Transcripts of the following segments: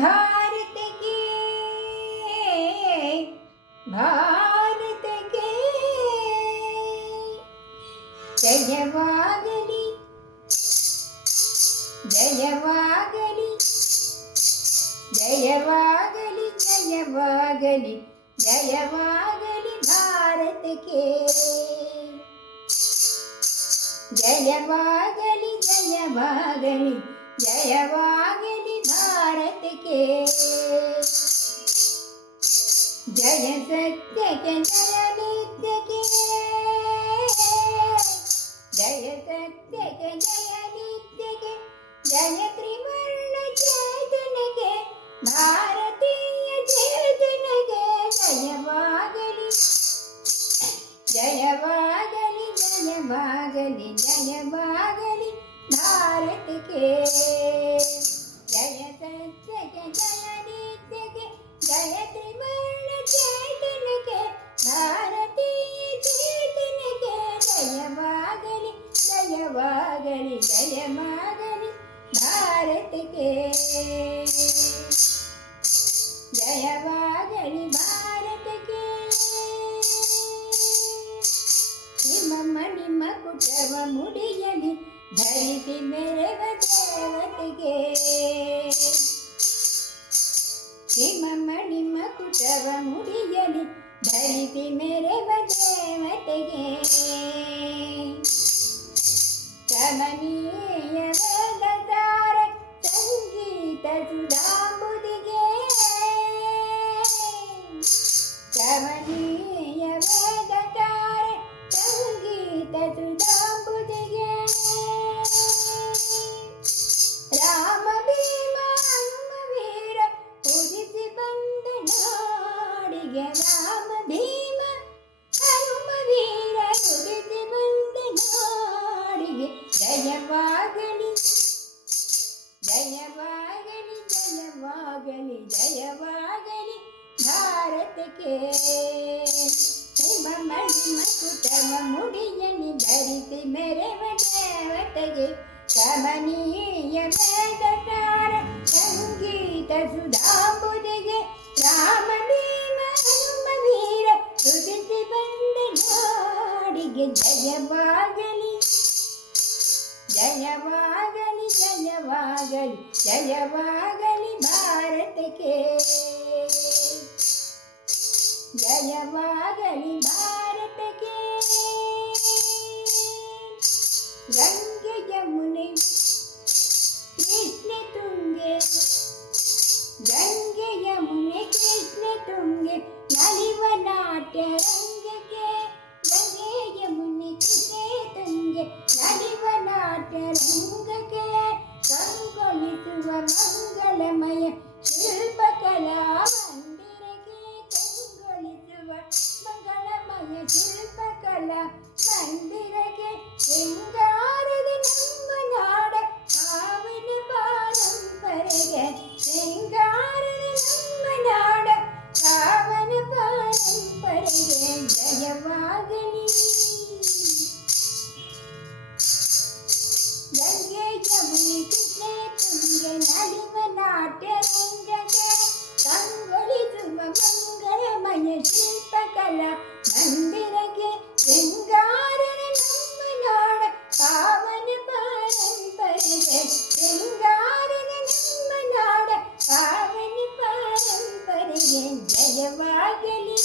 भारत के भारत के जयवागली जयवागली जयवागली जयवागली जयवागली भारत के जयवागली जयवागली जयवागली भारत के जय सत्य के जय नित्य के जय सत्य के जय नित्य के जय त्रिवर्ण चेतन के भारतीय चेतन के जयवागली जयवागली जयवागली जयवागली भारत के जय सत्य के जय नित्य के जय त्रिवर्ण चेतन के भारतीय चेतन के जयवागली जयवागली जयवागली भारत के जयवागली भारत के ನಿಮ್ಮ ಕುಟವ ಮುಡಿಯಲಿ ಧರಿಸಿ ಮೆರೆವ ದೇವತೆಗೆ ನಿಮ್ಮ ಕುಟವ ಮುಡಿಯಲಿ ಧರಿಸಿ ಮೆರೆವ ದೇವತೆಗೆ ಕಮನೀಯವಾದ ತಾರೆ ಸಂಗೀತ ಸುಧಾಂಬುದಿಗೆ ಕಮನೀಯವಾದ ತಾರೆ ಸಂಗೀತ ಸುಧಾಂಬುದಿಗೆ ರಾಮ ಭೀಮ ಹನುಮ ವೀರ ಉದಿಸಿ ಬಂದ ನಾಡಿಗೆ ರಾಮ ಭೀಮ ಹನುಮ ವೀರ ಉದಿಸಿ ಬಂದ ನಾಡಿಗೆ ಜಯವಾಗಲಿ ಜಯವಾಗಲಿ ಜಯವಾಗಲಿ ಜಯವಾಗಲಿ ಭಾರತಕ್ಕೆ ನಿಮ್ಮ ಕುಟವ ಮುಡಿಯಲಿ ಧರಿಸಿ ಮೆರೆವ ದೇವತೆಗೆ ಕಮನೀಯ ವೇದಕಾರ ಸಂಗೀತ ಸುಧಾಂಬುದಿಗೆ ರಾಮ ಭೀಮ ಹನುಮ ವೀರ ತುದಿಸಿ ಬಂದ ನಾಡಿಗೆ ಜಯವಾಗಲಿ ಜಯವಾಗಲಿ ಜಯವಾಗಲಿ ಜಯವಾಗಲಿ ಭಾರತಕ್ಕೆ ಜಯವಾಗಲಿ ಭಾರತಕ್ಕೆ ಗಂಗೆ ಯಮುನೆ ಕೃಷ್ಣ ತುಂಗೆ ಗಂಗೆ ಯಮುನೆ ಕೃಷ್ಣ ತುಂಗೆ ನಲಿವ ನಾಟ್ಯ ರಂಗಕ್ಕೆ ಗಂಗೆ ಯಮುನೆ ಕೃಷ್ಣ ತುಂಗೆ ನಲಿವ ನಾಟ್ಯ ರಂಗಕ್ಕೆ ಕಂಗೊಳಿಸುವ ಮಂಗಳಮಯ ಶಿಲ್ಪಕಲಾ ಮಂದಿರಕ್ಕೆ ಕಂಗೊಳಿಸುವ ಮಂಗಳಮಯ ಶಿಲ್ಪಕಲಾ ಮಂದಿರಕ್ಕೆ ಶೃಂಗಾರದ ನಮ್ಮ ನಾಡ ಪಾವನ ಪಾರಂಪರೆಗೆ ಶೃಂಗಾರದ ನಮ್ಮ ನಾಡ ಪಾವನ ಪಾರಂಪರೆಗೆ ಜಯವಾಗಲಿ ಗಂಗೆ ಯಮುನೆ ಕೃಷ್ಣ ತುಂಗೆ ನಲಿವ ನಾಟ್ಯ ರಂಗಕ್ಕೆ ಕಂಗೊಳಿಸುವ ಮಂಗಳಮಯ ಶಿಲ್ಪಕಲಾ ಮಂದಿರಕ್ಕೆ ಶೃಂಗಾರದ ನಮ್ಮ ನಾಡ ಪಾವನ ಪಾರಂಪರೆಗೆ ಶೃಂಗಾರದ ನಮ್ಮ ನಾಡ ಪಾವನ ಪಾರಂಪರೆಗೆ ಜಯವಾಗಲಿ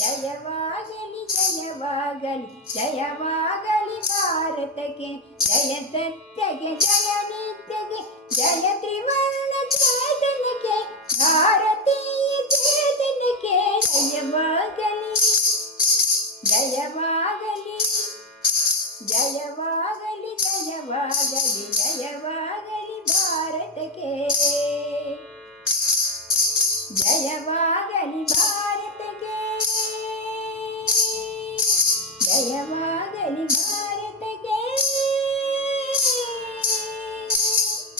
ಜಯವಾಗಲಿ ಜಯವಾಗಲಿ ಜಯವಾಗಲಿ ಭಾರತಕ್ಕೆ ಜಯ ಸತ್ಯಗೆ ಜಯ ನಿತ್ಯಗೆ ಜಯ ತ್ರಿವರ್ಣ ಚೇತನಕ್ಕೆ ಭಾರತೀಯ ಚೇತನಕ್ಕೆ ಜಯವಾಗಲಿ ಜಯವಾಗಲಿ ಜಯವಾಗಲಿ ಜಯವಾಗಲಿ ಜಯವಾಗಲಿ ಭಾರತಕ್ಕೆ ಜಯವಾಗಲಿ ಭಾರತಕ್ಕೆ ಜಯವಾಗಲಿ